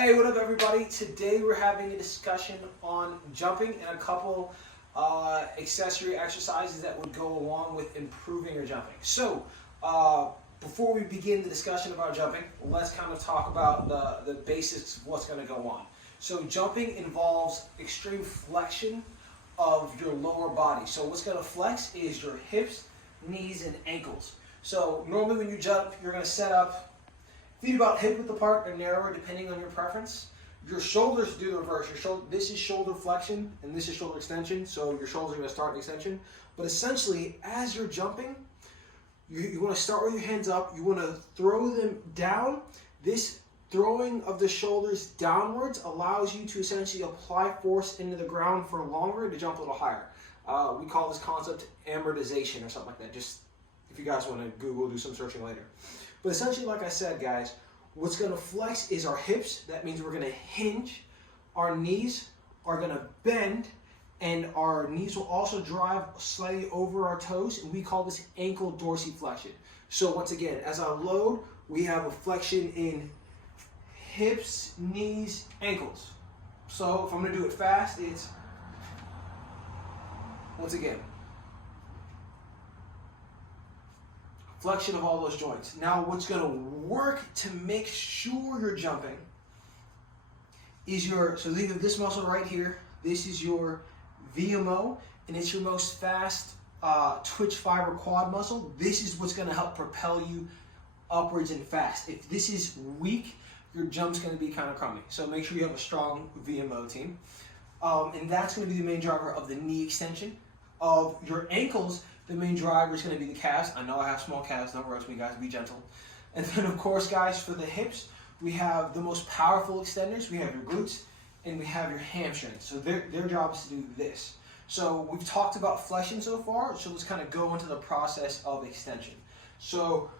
Hey, what up everybody? Today we're having a discussion on jumping and a couple accessory exercises that would go along with improving your jumping. So, before we begin the discussion about jumping, let's kind of talk about the basics of what's going to go on. So jumping involves extreme flexion of your lower body. So what's going to flex is your hips, knees, and ankles. So normally when you jump, you're going to set up feet about hip width apart or narrower depending on your preference. Your shoulders do the reverse. This is shoulder flexion and this is shoulder extension. So your shoulders are going to start an extension. But essentially, as you're jumping, you want to start with your hands up. You want to throw them down. This throwing of the shoulders downwards allows you to essentially apply force into the ground for longer to jump a little higher. We call this concept amortization or something like that. Just if you guys want to Google, do some searching later. But essentially, like I said, guys, what's going to flex is our hips. That means we're going to hinge. Our knees are going to bend, and our knees will also drive slightly over our toes, and we call this ankle dorsiflexion. So once again, as I load, we have a flexion in hips, knees, ankles. So if I'm going to do it fast, it's, once again, flexion of all those joints. Now what's going to work to make sure you're jumping is so leave this muscle right here. This is your VMO, and it's your most fast twitch fiber quad muscle. This is what's going to help propel you upwards and fast. If this is weak, your jump's going to be kind of crummy. So make sure you have a strong VMO team. And that's going to be the main driver of the knee extension. Of your ankles, the main driver is going to be the calves. I know I have small calves, don't rush me guys, be gentle. And then of course guys, for the hips, we have the most powerful extenders. We have your glutes and we have your hamstrings. So their job is to do this. So we've talked about flexion so far, so let's kind of go into the process of extension. So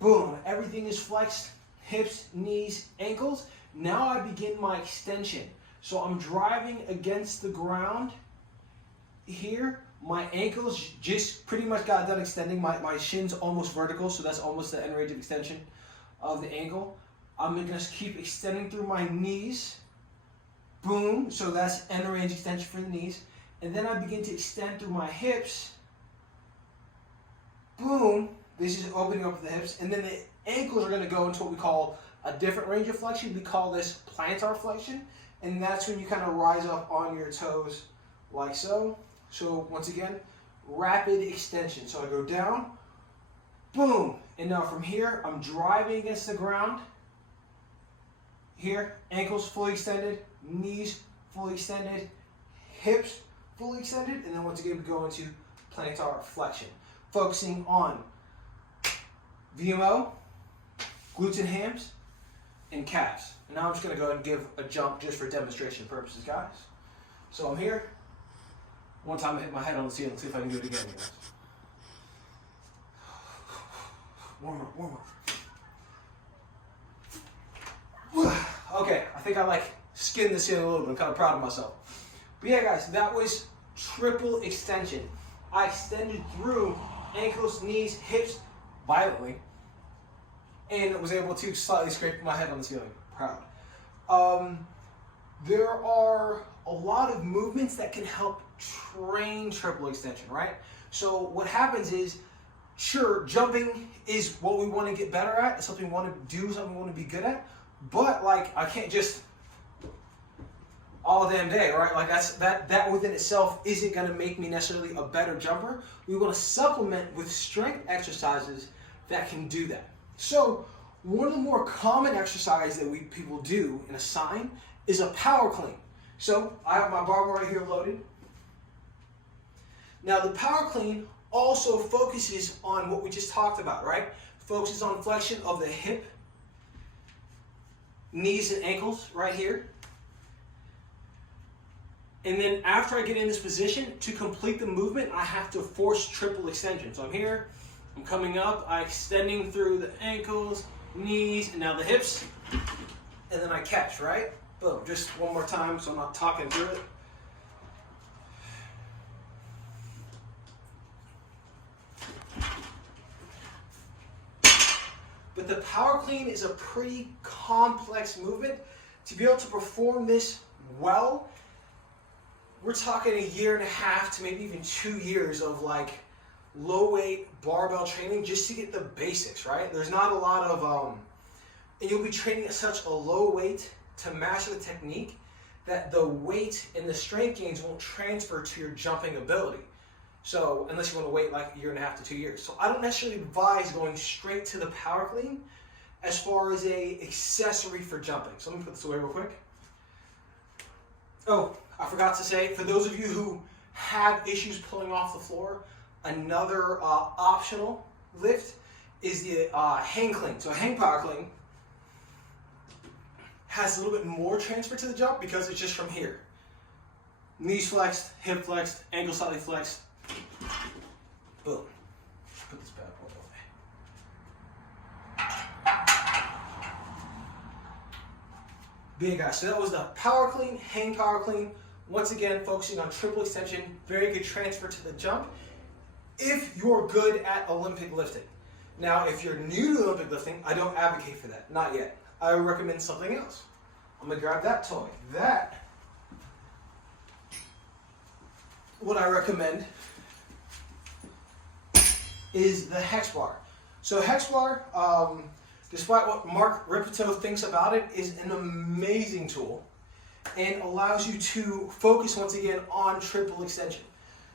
boom, everything is flexed, hips, knees, ankles. Now I begin my extension. So I'm driving against the ground here. My ankles just pretty much got done extending. My shin's almost vertical, so that's almost the end range of extension of the ankle. I'm going to just keep extending through my knees. Boom, so that's end range extension for the knees. And then I begin to extend through my hips. Boom, this is opening up the hips. And then the ankles are going to go into what we call a different range of flexion. We call this plantar flexion. And that's when you kind of rise up on your toes like so. So once again, rapid extension. So I go down, boom, and now from here, I'm driving against the ground. Here, ankles fully extended, knees fully extended, hips fully extended, and then once again, we go into plantar flexion, focusing on VMO, glutes and hams, and calves. And now I'm just gonna go ahead and give a jump just for demonstration purposes, guys. So I'm here. One time I hit my head on the ceiling. Let's see if I can do it again, guys. Warm up, warm up. Okay, I think I skinned the ceiling a little bit. I'm kind of proud of myself. But yeah, guys, that was triple extension. I extended through ankles, knees, hips violently, and was able to slightly scrape my head on the ceiling. Proud. There are a lot of movements that can help train triple extension, right? So what happens is, sure, jumping is what we want to get better at. It's something we want to do, something we want to be good at. But I can't just all damn day, right? That within itself isn't going to make me necessarily a better jumper. We want to supplement with strength exercises that can do that. So one of the more common exercises that people do and assign is a power clean. So I have my barbell right here loaded. Now the power clean also focuses on what we just talked about, right? Focuses on flexion of the hip, knees and ankles right here. And then after I get in this position, to complete the movement, I have to force triple extension. So I'm here, I'm coming up, I'm extending through the ankles, knees, and now the hips, and then I catch, right? Boom, just one more time so I'm not talking through it. But the power clean is a pretty complex movement to be able to perform this well, we're talking 1.5 years to maybe even 2 years of like low weight barbell training just to get the basics, right? There's not a lot of, and you'll be training at such a low weight to master the technique that the weight and the strength gains won't transfer to your jumping ability. So unless you want to wait like 1.5 years to 2 years. So I don't necessarily advise going straight to the power clean as far as a accessory for jumping. So let me put this away real quick. Oh, I forgot to say, for those of you who have issues pulling off the floor, another optional lift is the hang clean. So a hang power clean has a little bit more transfer to the jump because it's just from here. Knees flexed, hip flexed, ankle slightly flexed. Boom. Put this bad boy away. Big guys. So that was the power clean, hang power clean. Once again, focusing on triple extension, very good transfer to the jump if you're good at Olympic lifting. Now, if you're new to Olympic lifting, I don't advocate for that. Not yet. I would recommend something else. I'm going to grab that toy. That, what I recommend is the Hex Bar. So Hex Bar, despite what Mark Ripito thinks about it, is an amazing tool and allows you to focus once again on triple extension.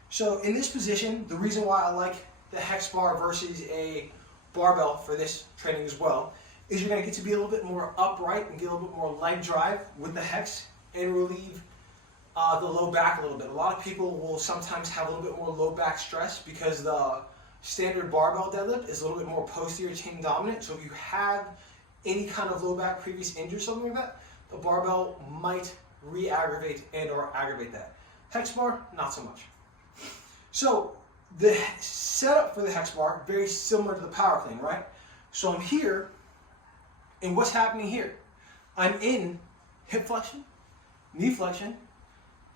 So in this position, the reason why I like the Hex Bar versus a barbell for this training as well is you're going to get to be a little bit more upright and get a little bit more leg drive with the Hex and relieve the low back a little bit. A lot of people will sometimes have a little bit more low back stress because the standard barbell deadlift is a little bit more posterior chain dominant. So if you have any kind of low back previous injury or something like that, the barbell might re-aggravate and or aggravate that. Hex Bar, not so much. So the setup for the Hex Bar, very similar to the power clean, right? So I'm here, and what's happening here? I'm in hip flexion, knee flexion,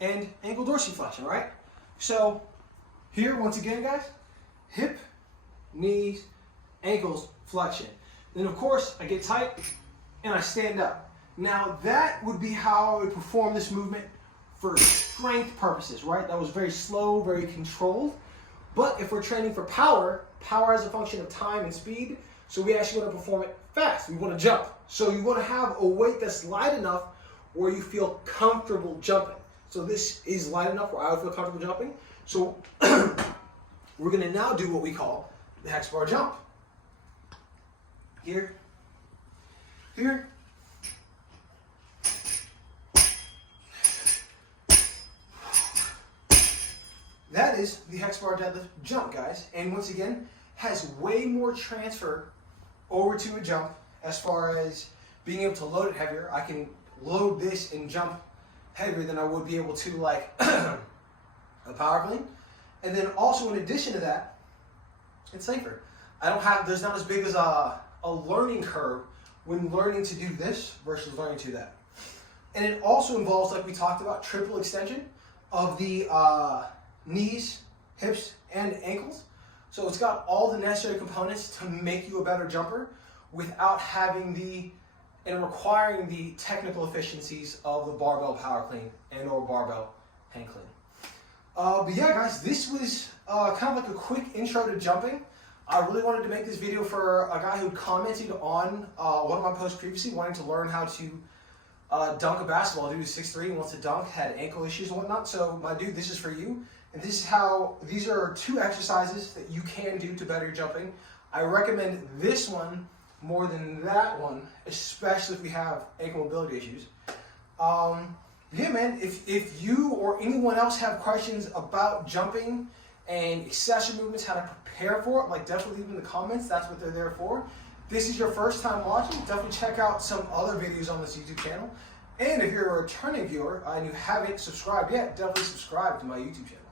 and ankle dorsiflexion, right? So here, once again, guys, hip, knees, ankles, flexion. Then of course, I get tight and I stand up. Now that would be how I would perform this movement for strength purposes, right? That was very slow, very controlled. But if we're training for power, power has a function of time and speed, so we actually want to perform it fast. We want to jump. So you want to have a weight that's light enough where you feel comfortable jumping. So this is light enough where I would feel comfortable jumping. So we're going to now do what we call the Hex Bar Jump. Here, here, that is the Hex Bar Deadlift Jump, guys. And once again, has way more transfer over to a jump as far as being able to load it heavier. I can load this and jump heavier than I would be able to like a power clean. And then also in addition to that, it's safer. There's not as big as a learning curve when learning to do this versus learning to do that. And it also involves, like we talked about, triple extension of the knees, hips, and ankles. So it's got all the necessary components to make you a better jumper without having and requiring the technical efficiencies of the barbell power clean and or barbell hang clean. But yeah, guys, this was kind of like a quick intro to jumping. I really wanted to make this video for a guy who commented on one of my posts previously, wanting to learn how to dunk a basketball. Dude is 6'3" and wants to dunk, had ankle issues and whatnot. So my dude, this is for you. And these are 2 exercises that you can do to better your jumping. I recommend this one more than that one, especially if we have ankle mobility issues. Yeah, man, if you or anyone else have questions about jumping and accessory movements, how to prepare for it, like definitely leave them in the comments. That's what they're there for. If this is your first time watching, definitely check out some other videos on this YouTube channel. And if you're a returning viewer and you haven't subscribed yet, definitely subscribe to my YouTube channel.